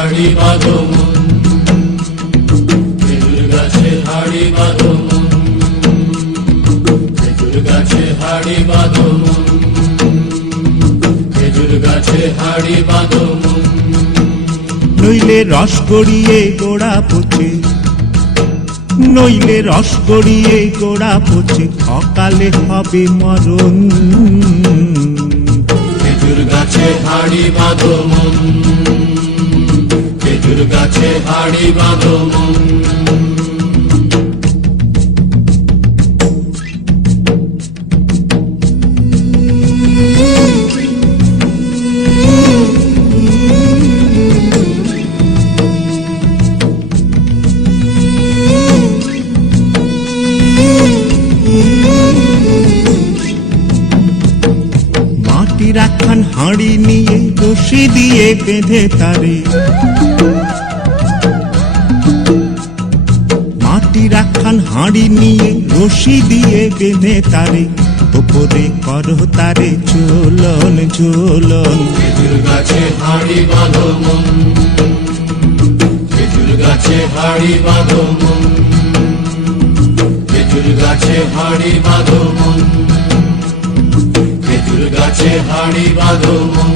হাড়ি বাঁধো মন, খেজুর গাছে হাড়ি বাঁধো মন, খেজুর গাছে হাড়ি বাঁধো মন, খেজুর গাছে হাড়ি বাঁধো মন। নইলে রস গড়িয়ে গোড়া পচে, নইলে রস গড়িয়ে গোড়া পচে, অকালে হবে মরণ। খেজুর গাছে হাড়ি বাঁধো মন, খেজুর গাছে হাড়ি বাঁধো মন। মাটির একখান হাঁড়ি নিয়ে রশি দিয়ে বেঁধে তারে, মাটির একখান হাঁড়ি নিয়ে রশি দিয়ে বেঁধে তারে, ওপরে করো তারে ঝোলন ঝোলন। খেজুর গাছে হাড়ি বাঁধো মন, খেজুর গাছে হাড়ি বাঁধো মন, খেজুর গাছে হাড়ি বাঁধো মন, খেজুর গাছে হাড়ি বাঁধো মন।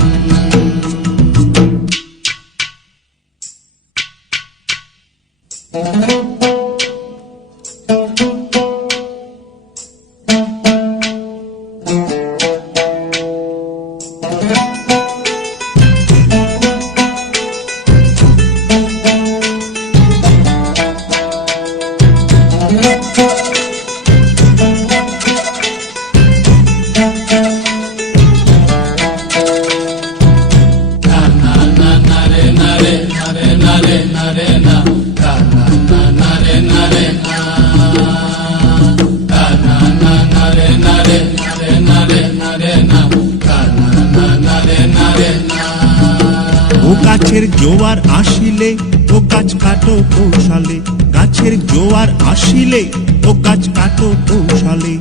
ও গাছের জোয়ার আসিলে ও গাছ কাটো কৌশলে, গাছের জোয়ার আসিলে ও গাছ কাটো কৌশলে,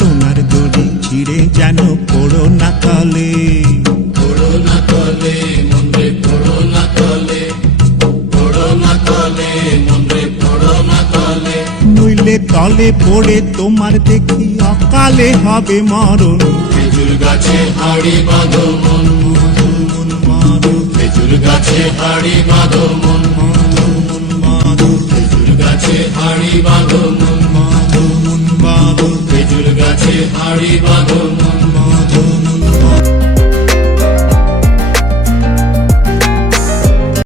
তোমার দড়ি ছিঁড়ে যেন পড়ো না তলে। পড়ো না তলে মনরে, পড়ো না তলে, পড়ো না তলে মনরে, পড়ো না তলে। নইলে তলে পড়ে তোমার দেখি অকালে হবে মরণ। খেজুর গাছে হাড়ি বাঁধো মন, খেজুর গাছে হাড়ি বাঁধো মন, খেজুর গাছে হাড়ি বাঁধো মন, খেজুর গাছে হাড়ি বাঁধো মন।